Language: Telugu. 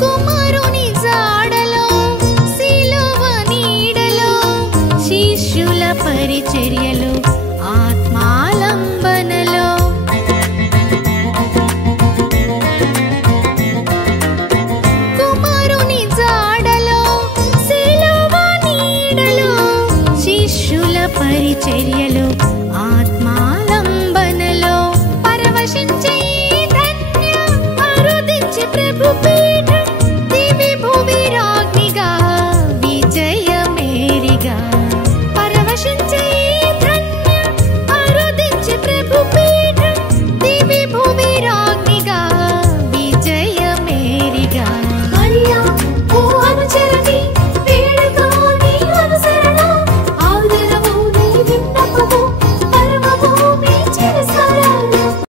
కుమారుని జాడలో సిలువ నీడలో శిష్యుల పరిచర్యలో ఆత్మాలంబనలో కుమారుని జాడలో సిలువ నీడలో శిష్యుల పరిచర్యలో